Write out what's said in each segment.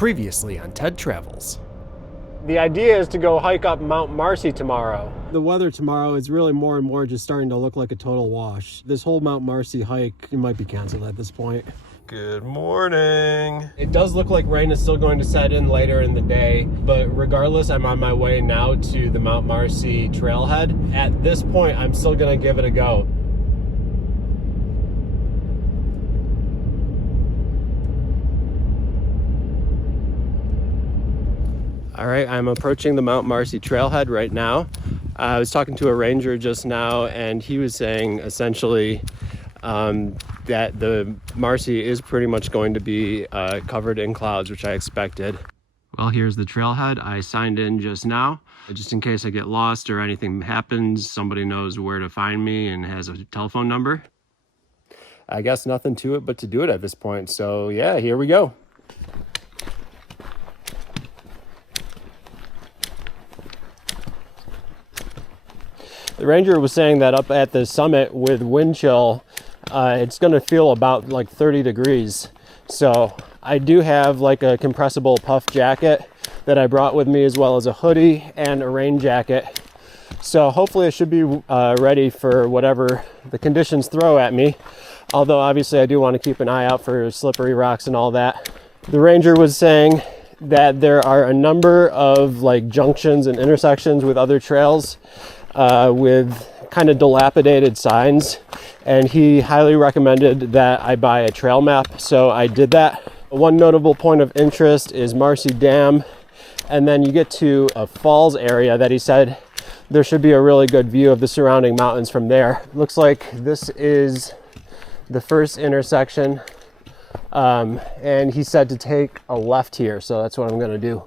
Previously on TED Travels. The idea is to go hike up Mount Marcy tomorrow. The weather tomorrow is really more and more just starting to look like a total wash. This whole Mount Marcy hike might be canceled at this point. Good morning. It does look like rain is still going to set in later in the day, but regardless, I'm on my way now to the Mount Marcy trailhead. At this point, I'm still gonna give it a go. All right, I'm approaching the Mount Marcy trailhead right now. I was talking to a ranger just now, and he was saying essentially that the Marcy is pretty much going to be covered in clouds, which I expected. Well, here's the trailhead. I signed in just now, just in case I get lost or anything happens. Somebody knows where to find me and has a telephone number. I guess nothing to it but to do it at this point. So yeah, here we go. The ranger was saying that up at the summit with wind chill, it's going to feel about like 30 degrees. So I do have like a compressible puff jacket that I brought with me, as well as a hoodie and a rain jacket. So hopefully I should be ready for whatever the conditions throw at me. Although obviously I do want to keep an eye out for slippery rocks and all that. The ranger was saying that there are a number of like junctions and intersections with other trails with kind of dilapidated signs, and he highly recommended that I buy a trail map, so I did that. One notable point of interest is Marcy Dam, and then you get to a falls area that he said there should be a really good view of the surrounding mountains from there. Looks like this is the first intersection, and he said to take a left here, so that's what I'm gonna do.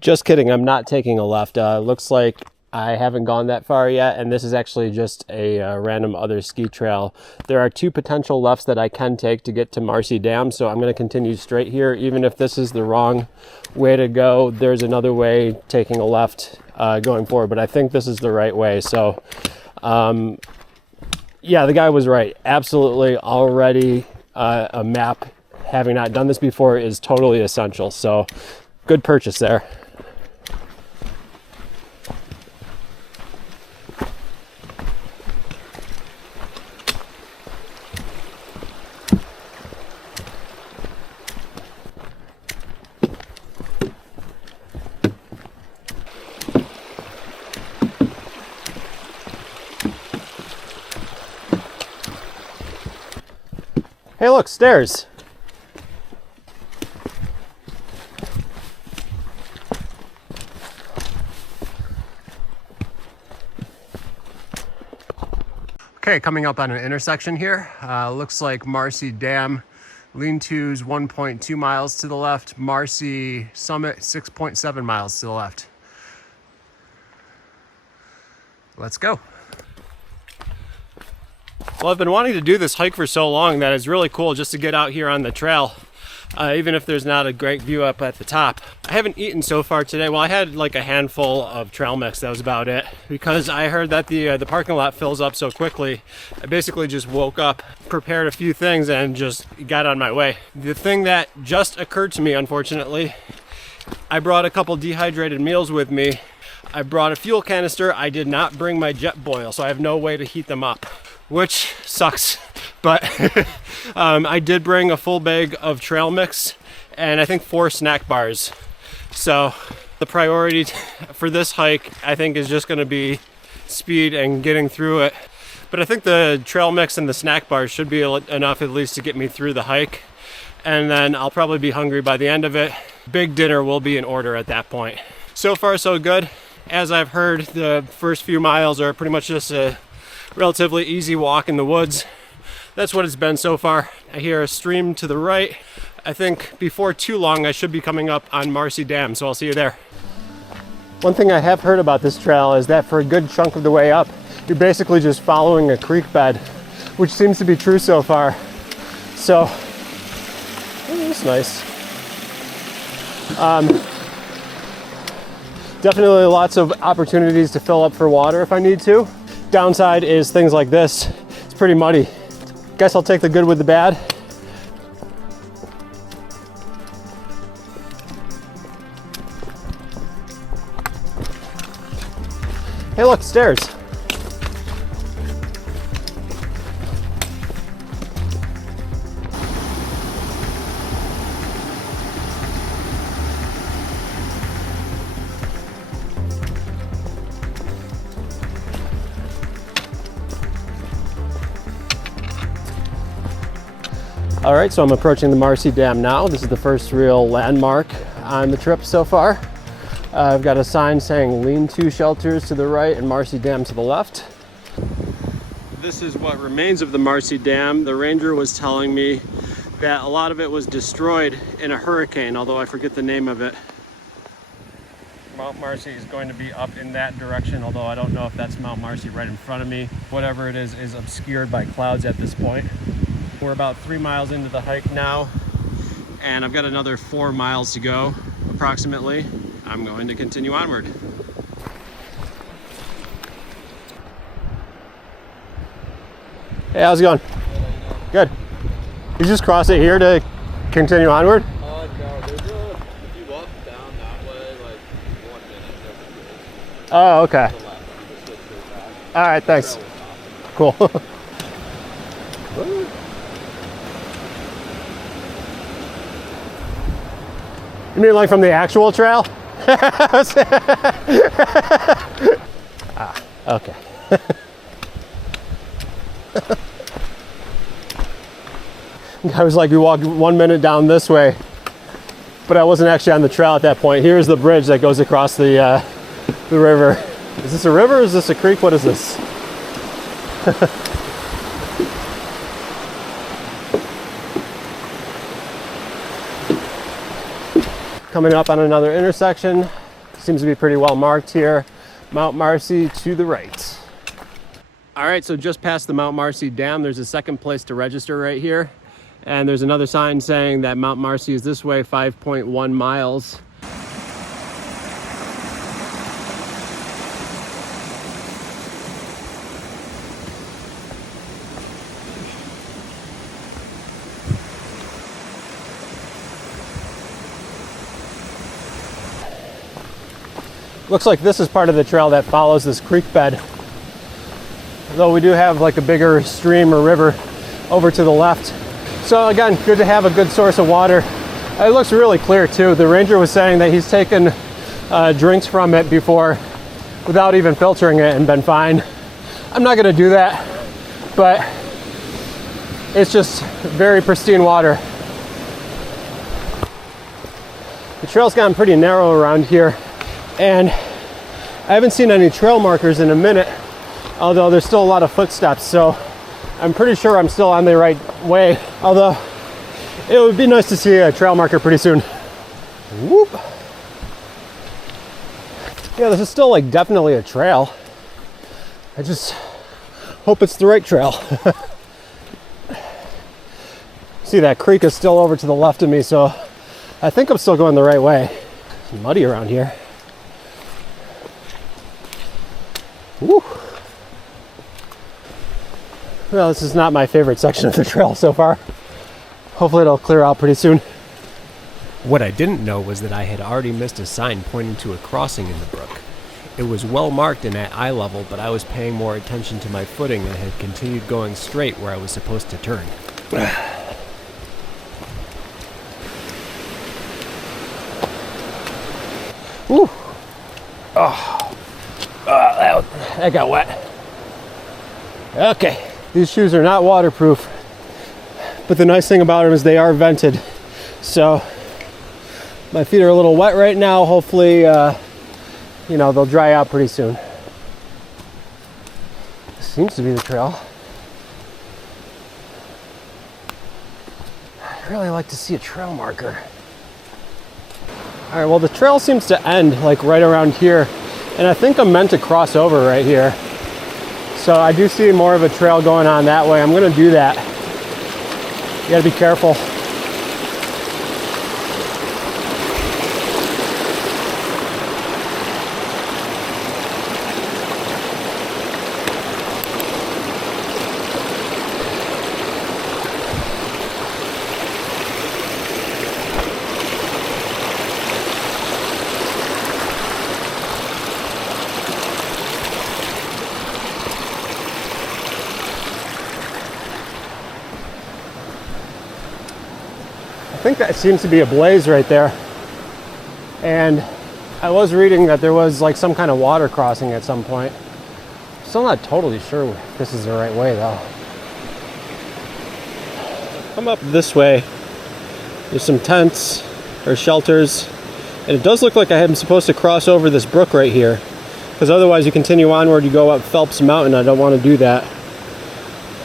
Just kidding, I'm not taking a left. Looks like I haven't gone that far yet, and this is actually just a random other ski trail. There are two potential lefts that I can take to get to Marcy Dam, so I'm going to continue straight here. Even if this is the wrong way to go, there's another way taking a left going forward, but I think this is the right way. So yeah, the guy was right. Absolutely, already a map, having not done this before, is totally essential. So good purchase there. Hey, look, stairs. Okay, coming up on an intersection here. Looks like Marcy Dam, lean-tos 1.2 miles to the left, Marcy Summit 6.7 miles to the left. Let's go. Well, I've been wanting to do this hike for so long that it's really cool just to get out here on the trail, even if there's not a great view up at the top. I haven't eaten so far today. Well, I had like a handful of trail mix, that was about it, because I heard that the parking lot fills up so quickly. I basically just woke up, prepared a few things, and just got on my way. The thing that just occurred to me, unfortunately, I brought a couple dehydrated meals with me. I brought a fuel canister. I did not bring my jet boil, so I have no way to heat them up, which sucks, but I did bring a full bag of trail mix and I think 4 snack bars. So the priority for this hike, I think, is just going to be speed and getting through it. But I think the trail mix and the snack bars should be enough at least to get me through the hike. And then I'll probably be hungry by the end of it. Big dinner will be in order at that point. So far, so good. As I've heard, the first few miles are pretty much just a relatively easy walk in the woods. That's what it's been so far. I hear a stream to the right. I think before too long I should be coming up on Marcy Dam, so I'll see you there. One thing I have heard about this trail is that for a good chunk of the way up, you're basically just following a creek bed, which seems to be true so far. So, it's nice. Definitely lots of opportunities to fill up for water if I need to. Downside is things like this. It's pretty muddy. Guess I'll take the good with the bad. Hey, look, stairs. All right, so I'm approaching the Marcy Dam now. This is the first real landmark on the trip so far. I've got a sign saying lean-to shelters to the right and Marcy Dam to the left. This is what remains of the Marcy Dam. The ranger was telling me that a lot of it was destroyed in a hurricane, although I forget the name of it. Mount Marcy is going to be up in that direction, although I don't know if that's Mount Marcy right in front of me. Whatever it is obscured by clouds at this point. We're about 3 miles into the hike now, and I've got another 4 miles to go, approximately. I'm going to continue onward. Hey, how's it going? Good. You just cross it here to continue onward? No, there's if you walk down that way, like 1 minute. Oh, okay. All right, thanks. Cool. You mean like from the actual trail? Ah, okay. I was like, we walked 1 minute down this way, but I wasn't actually on the trail at that point. Here's the bridge that goes across the river. Is this a river or is this a creek? What is this? Coming up on another intersection. Seems to be pretty well marked here. Mount Marcy to the right. All right, so just past the Mount Marcy Dam, there's a second place to register right here. And there's another sign saying that Mount Marcy is this way, 5.1 miles. Looks like this is part of the trail that follows this creek bed. Though we do have like a bigger stream or river over to the left. So again, good to have a good source of water. It looks really clear too. The ranger was saying that he's taken drinks from it before without even filtering it and been fine. I'm not gonna do that, but it's just very pristine water. The trail's gotten pretty narrow around here, and I haven't seen any trail markers in a minute, although there's still a lot of footsteps, so I'm pretty sure I'm still on the right way, although it would be nice to see a trail marker pretty soon. Whoop. Yeah, this is still like definitely a trail. I just hope it's the right trail. See, that creek is still over to the left of me, so I think I'm still going the right way. It's muddy around here. Woo. Well, this is not my favorite section of the trail so far. Hopefully it'll clear out pretty soon. What I didn't know was that I had already missed a sign pointing to a crossing in the brook. It was well marked and at eye level, but I was paying more attention to my footing and had continued going straight where I was supposed to turn. Woo. Oh, that got wet. Okay, these shoes are not waterproof, but the nice thing about them is they are vented. So my feet are a little wet right now. Hopefully, you know, they'll dry out pretty soon. This seems to be the trail. I'd really like to see a trail marker. All right, well, the trail seems to end like right around here, and I think I'm meant to cross over right here. So I do see more of a trail going on that way. I'm gonna do that. You gotta be careful. think that seems to be a blaze right there. And I was reading that there was like some kind of water crossing at some point. Still not totally sure if this is the right way though. Come up this way. There's some tents or shelters. And it does look like I am supposed to cross over this brook right here. Because otherwise you continue onward, you go up Phelps Mountain. I don't want to do that.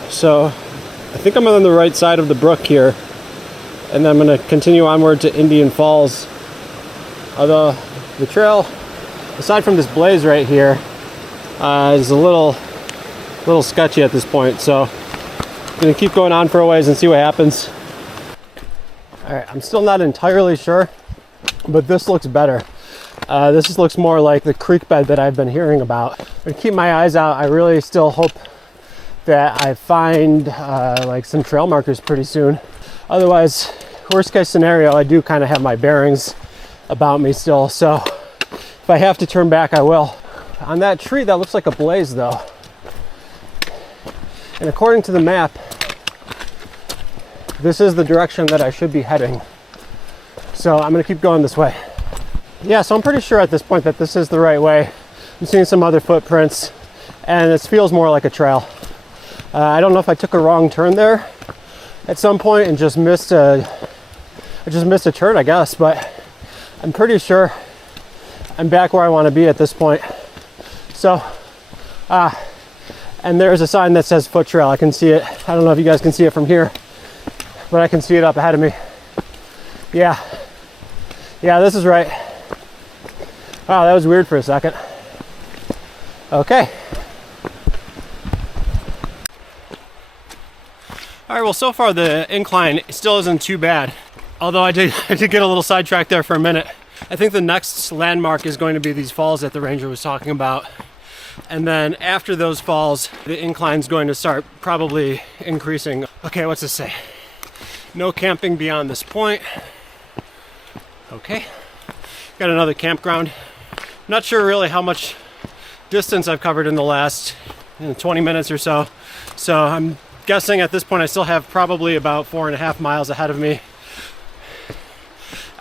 So I think I'm on the right side of the brook here. And then I'm going to continue onward to Indian Falls. Although the trail, aside from this blaze right here, is a little sketchy at this point. So I'm going to keep going on for a ways and see what happens. All right, I'm still not entirely sure, but this looks better. This looks more like the creek bed that I've been hearing about. I'm going to keep my eyes out. I really still hope that I find like some trail markers pretty soon. Otherwise, worst case scenario, I do kind of have my bearings about me still. So if I have to turn back, I will. On that tree, that looks like a blaze though. And according to the map, this is the direction that I should be heading. So I'm gonna keep going this way. Yeah, so I'm pretty sure at this point that this is the right way. I'm seeing some other footprints and it feels more like a trail. I don't know if I took a wrong turn there at some point and just missed a turn, I guess, but I'm pretty sure I'm back where I want to be at this point. So, and there's a sign that says foot trail. I can see it. I don't know if you guys can see it from here, but I can see it up ahead of me. Yeah, this is right. Wow, that was weird for a second. Okay. All right, well, so far the incline still isn't too bad. Although I did get a little sidetracked there for a minute. I think the next landmark is going to be these falls that the ranger was talking about. And then after those falls, the incline's going to start probably increasing. Okay, what's this say? No camping beyond this point. Okay, got another campground. Not sure really how much distance I've covered in the last 20 minutes or so. So I'm guessing at this point I still have probably about 4.5 miles ahead of me.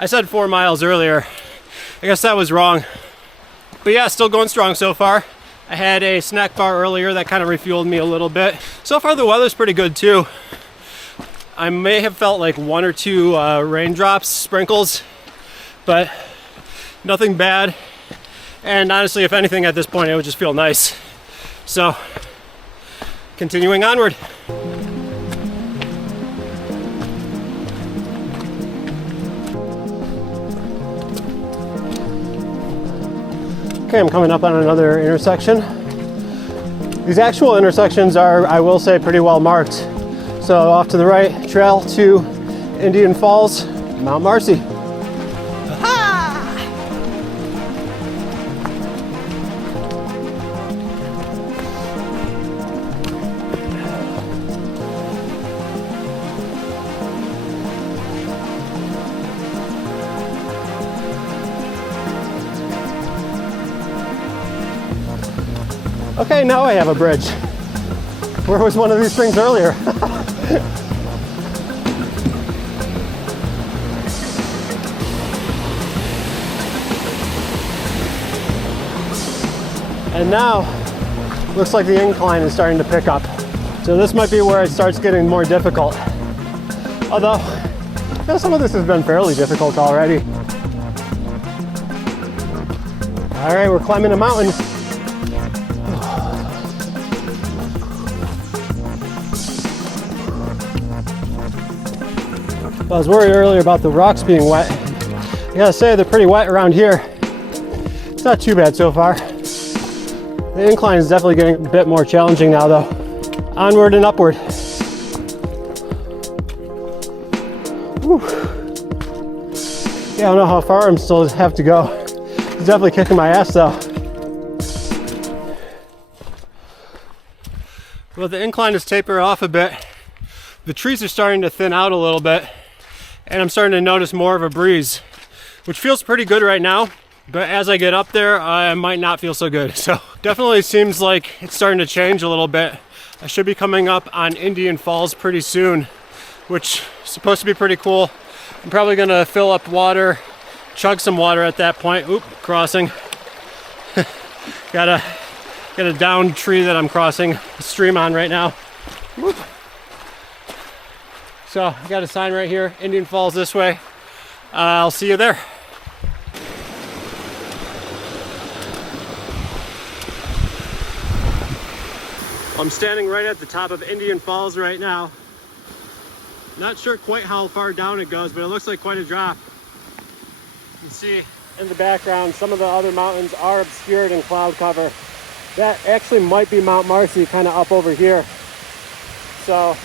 I said 4 miles earlier. I guess that was wrong. But yeah, still going strong so far. I had a snack bar earlier that kind of refueled me a little bit. So far the weather's pretty good too. I may have felt like 1 or 2 raindrops, sprinkles, but nothing bad. And honestly, if anything at this point, it would just feel nice. So, continuing onward. Okay, I'm coming up on another intersection. These actual intersections are, I will say, pretty well marked. So off to the right, trail to Indian Falls, Mount Marcy. Okay, now I have a bridge. Where was one of these things earlier? And now, looks like the incline is starting to pick up. So this might be where it starts getting more difficult. Although, some of this has been fairly difficult already. All right, we're climbing a mountain. I was worried earlier about the rocks being wet. I gotta say, they're pretty wet around here. It's not too bad so far. The incline is definitely getting a bit more challenging now though. Onward and upward. Whew. Yeah, I don't know how far I'm still have to go. It's definitely kicking my ass though. Well, the incline is tapering off a bit. The trees are starting to thin out a little bit. And I'm starting to notice more of a breeze, which feels pretty good right now. But as I get up there, I might not feel so good. So definitely seems like it's starting to change a little bit. I should be coming up on Indian Falls pretty soon, which is supposed to be pretty cool. I'm probably gonna fill up water, chug some water at that point. Oop, crossing. Got a downed tree that I'm crossing a stream on right now. Whoop. So I got a sign right here, Indian Falls this way. I'll see you there. I'm standing right at the top of Indian Falls right now. Not sure quite how far down it goes, but it looks like quite a drop. You can see in the background some of the other mountains are obscured in cloud cover. That actually might be Mount Marcy, kind of up over here. So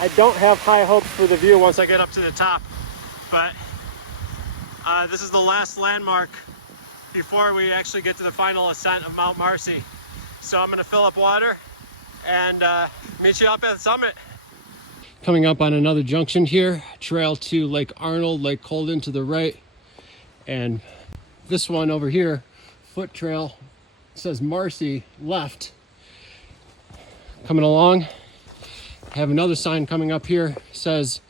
I don't have high hopes for the view once I get up to the top, but this is the last landmark before we actually get to the final ascent of Mount Marcy. So I'm gonna fill up water and meet you up at the summit. Coming up on another junction here, trail to Lake Arnold, Lake Colden to the right, and this one over here, foot trail, says Marcy left. Coming along, have another sign coming up here, says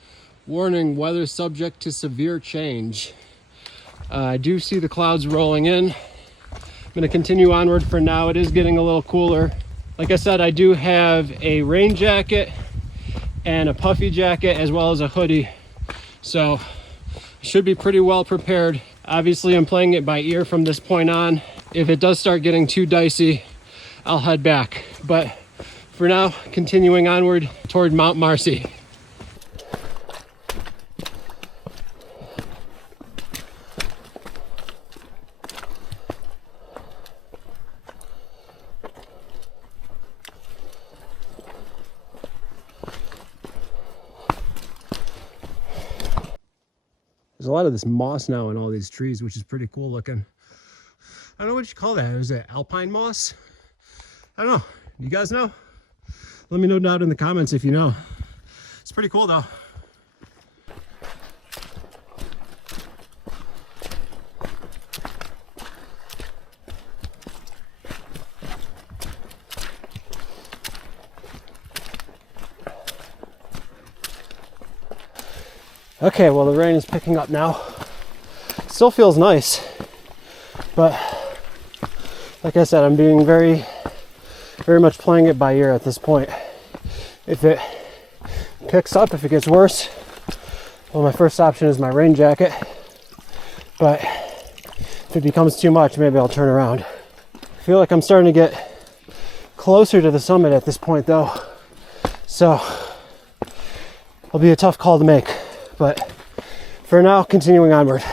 warning, weather subject to severe change. I do see the clouds rolling in. I'm going to continue onward for now. It is getting a little cooler. Like I said, I do have a rain jacket and a puffy jacket as well as a hoodie, so I should be pretty well prepared. Obviously I'm playing it by ear from this point on. If it does start getting too dicey, I'll head back, but for now, continuing onward toward Mount Marcy. There's a lot of this moss now in all these trees, which is pretty cool looking. I don't know what you call that. Is it Alpine moss? I don't know. You guys know? Let me know down in the comments if you know. It's pretty cool though. Okay, well the rain is picking up now. Still feels nice, but like I said, I'm being very much playing it by ear at this point. If it picks up, if it gets worse, well, my first option is my rain jacket, but if it becomes too much, maybe I'll turn around. I feel like I'm starting to get closer to the summit at this point though, so it'll be a tough call to make. But for now, continuing onward.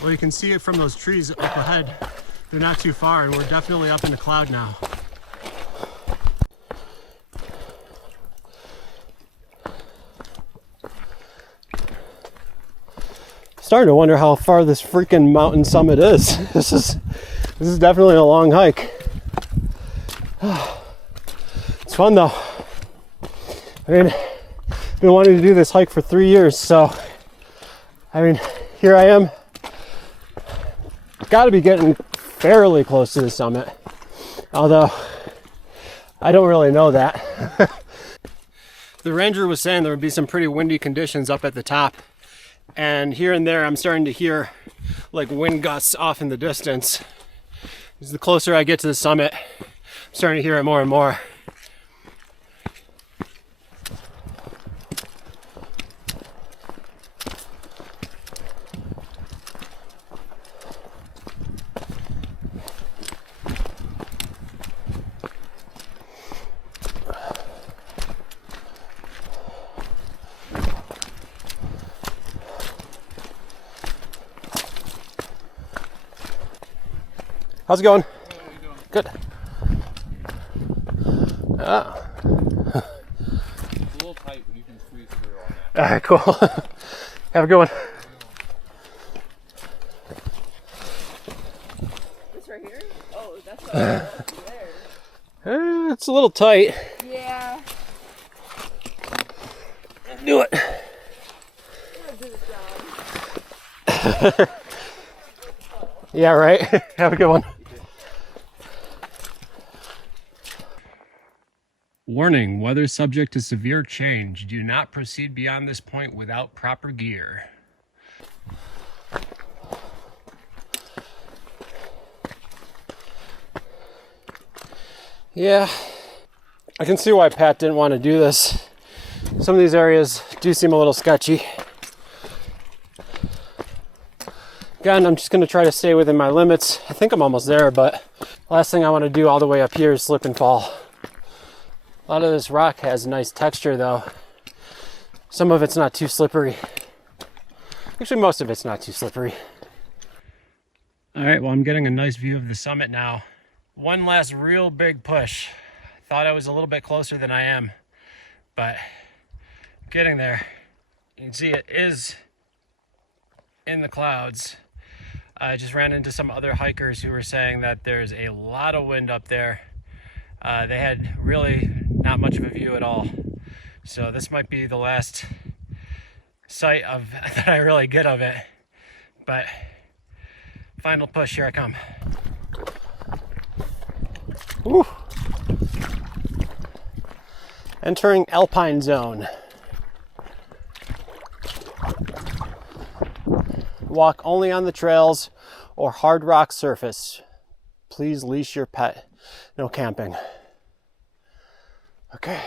Well, you can see it from those trees up ahead. They're not too far, and we're definitely up in the cloud now. Starting to wonder how far this freaking mountain summit is. This is definitely a long hike. It's fun though. I mean, I've been wanting to do this hike for 3 years, so I mean, here I am. Got to be getting fairly close to the summit, although I don't really know that. The ranger was saying there would be some pretty windy conditions up at the top. And here and there, I'm starting to hear like wind gusts off in the distance. As the closer I get to the summit, I'm starting to hear it more and more. How's it going? Hey, how you doing? Good. Ah. It's a little tight, but you can squeeze through on that. All right, cool. Have a good one. This right here? Oh, that's what I was there. It's a little tight. Yeah. Do it. do the job. Yeah, right. Have a good one. Warning, weather subject to severe change. Do not proceed beyond this point without proper gear. Yeah, I can see why Pat didn't want to do this. Some of these areas do seem a little sketchy. Again, I'm just going to try to stay within my limits. I think I'm almost there, but last thing I want to do all the way up here is slip and fall. A lot of this rock has nice texture though. Some of it's not too slippery. Actually, most of it's not too slippery. All right, well, I'm getting a nice view of the summit now. One last real big push. Thought I was a little bit closer than I am, but getting there. You can see it is in the clouds. I just ran into some other hikers who were saying that there's a lot of wind up there. They had really not much of a view at all. So this might be the last sight of that I really get of it. But final push, here I come. Woo. Entering Alpine zone. Walk only on the trails or hard rock surface. Please leash your pet. No camping. Okay.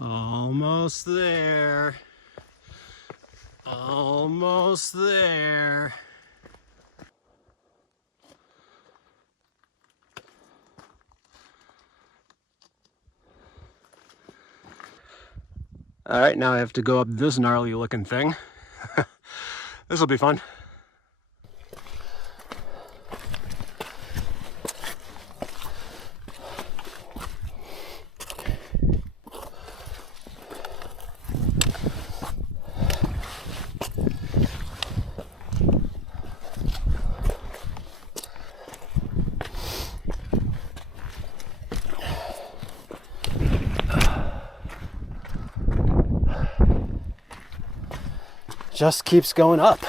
Almost there. Almost there. All right, now I have to go up this gnarly looking thing. This will be fun. Just keeps going up.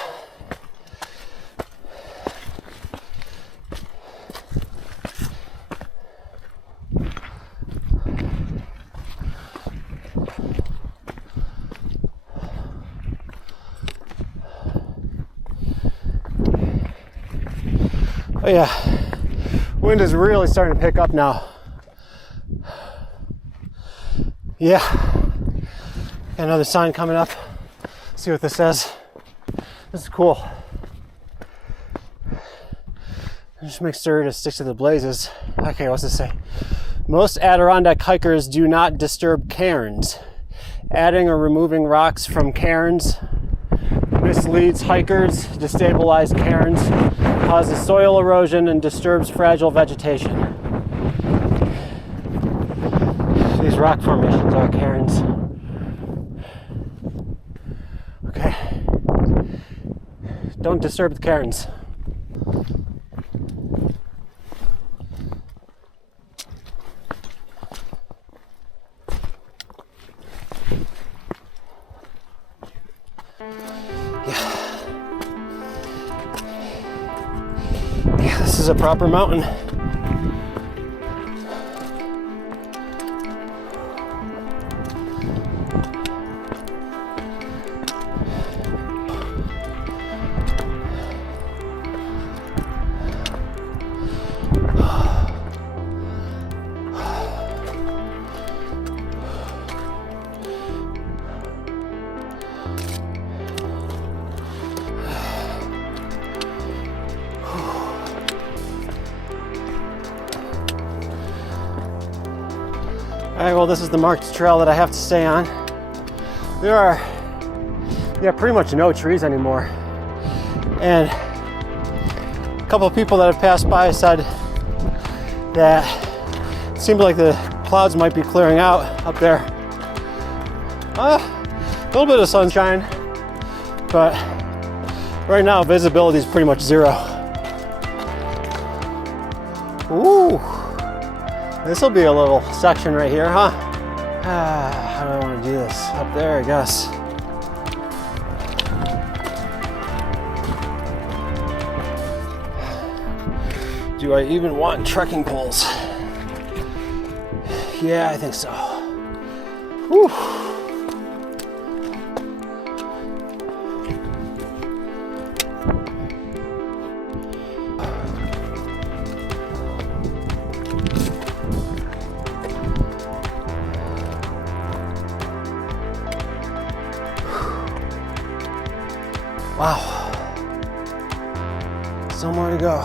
Oh yeah, wind is really starting to pick up now. Yeah, got another sign coming up. See what this says. This is cool. Just make sure to stick to the blazes. Okay, what's this say? Most Adirondack hikers do not disturb cairns. Adding or removing rocks from cairns misleads hikers, destabilizes cairns, causes soil erosion, and disturbs fragile vegetation. These rock formations are cairns. Okay. Don't disturb the cairns. Yeah, this is a proper mountain. Alright, well, this is the marked trail that I have to stay on. There are pretty much no trees anymore. And a couple of people that have passed by said that it seemed like the clouds might be clearing out up there. A little bit of sunshine, but right now visibility is pretty much zero. Ooh, this will be a little section right here, huh? How do I want to do this? Up there, I guess. Do I even want trekking poles? Yeah, I think so. Whew. Wow. Somewhere to go.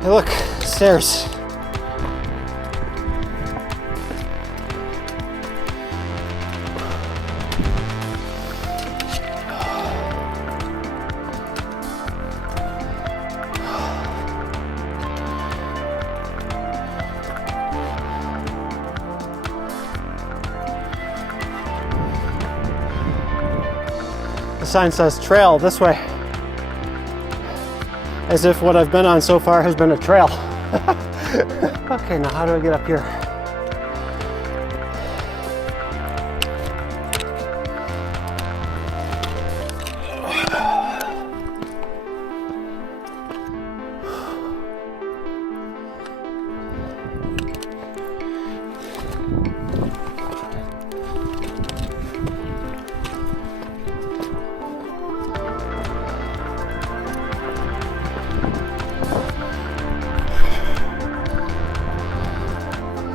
Hey, look, stairs. The sign says trail this way, as if what I've been on so far has been a trail. Okay, now how do I get up here?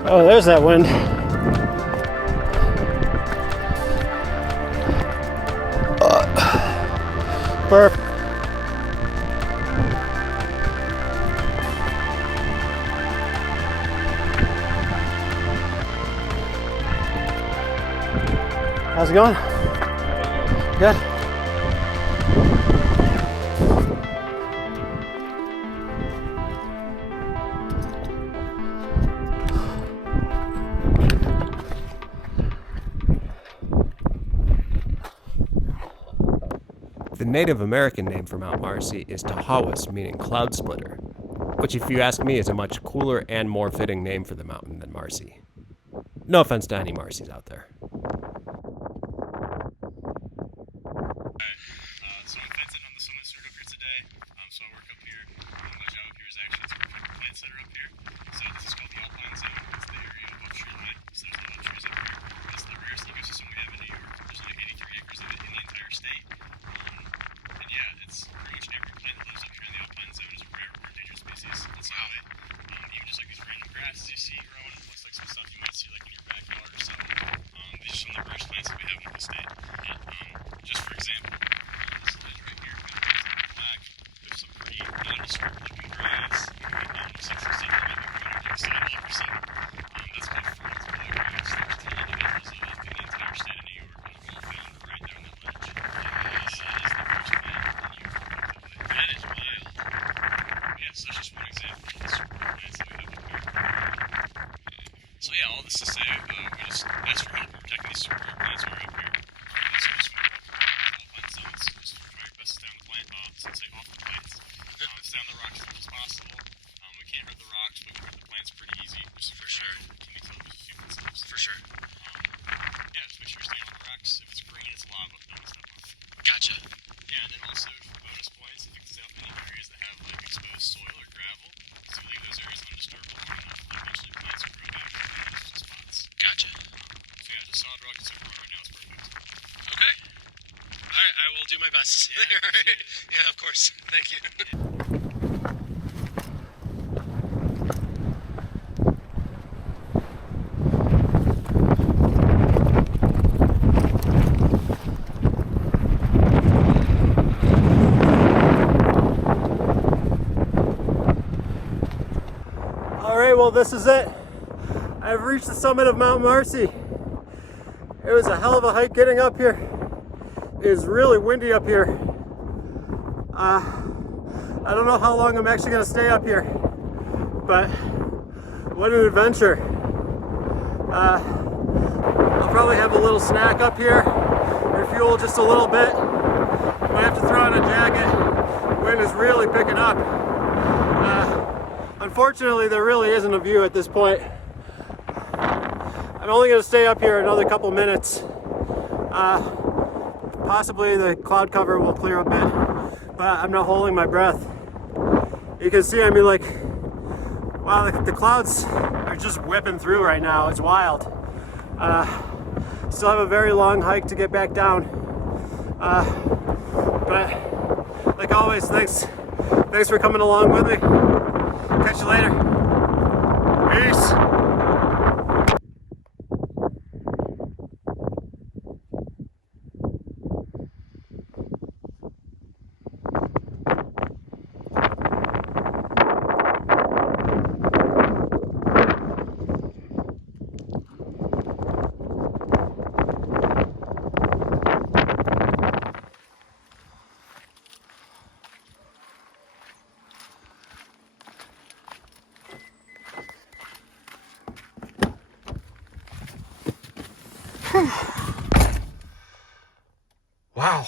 Oh, there's that wind. Burp. How's it going? Good. The Native American name for Mount Marcy is Tahawas, meaning cloud splitter, which if you ask me is a much cooler and more fitting name for the mountain than Marcy. No offense to any Marcys out there. So I'm fencing on the summit circuit up here today. So I work up here. My job up here is actually to protect the plant center up here. So this is called the Alpine zone. It's the area above tree line. So there's no trees up here. It's the rarest ecosystem we have in New York. There's only 83 acres of it in the entire state. And yeah, it's pretty much every plant that lives up here in the Alpine zone is a rare or endangered species. That's how it. Even just like these random grasses you see growing, looks like some stuff you might see like in your backyard or something. These are some of the rarest plants that we have in the whole state. Just for example, this ledge right here, kind of looks like black. There's some pretty nondescript looking grass. Looks like some stuff that might be growing on the sidewalk or something. That's called ferns willow grass. There's 10 individuals of it in the entire state of New York, and they're all found right there on that ledge. This is the first plant in New York. That is wild. Yeah, so that's just one example of the super rare plants that we have up here. So yeah, all this to say, we just ask for help in protecting these super rare plants when we're up here. So just want to walk around Alpine zones, just try your best to stay on the plant, stay off the plants, stay on the rocks as much as possible. We can't hurt the rocks, but we can hurt the plants pretty easy, which for sure can be killed with a few footsteps. For sure. Yeah, just make sure you're staying on the rocks. If it's green, it's lava, don't step on it. Gotcha. Yeah, and then also for bonus points, if you can stay off any areas that have like exposed soil or gravel, so we leave those areas undisturbed long enough, eventually plants will grow back in those spots. Gotcha. So yeah, just solid rock and super right now is perfect. Okay. Alright, I will do my best. Yeah, yeah, of course. Thank you. well, this is it. I've reached the summit of Mount Marcy. It was a hell of a hike getting up here. It is really windy up here. I don't know how long I'm actually going to stay up here, but what an adventure. I'll probably have a little snack up here, refuel just a little bit. Might have to throw on a jacket. Wind is really picking up. Unfortunately, there really isn't a view at this point. I'm only going to stay up here another couple minutes. Possibly the cloud cover will clear a bit, but I'm not holding my breath. You can see, I mean, like, wow, the clouds are just whipping through right now. It's wild. Still have a very long hike to get back down. But like always, thanks for coming along with me. Catch you later. Peace. Wow.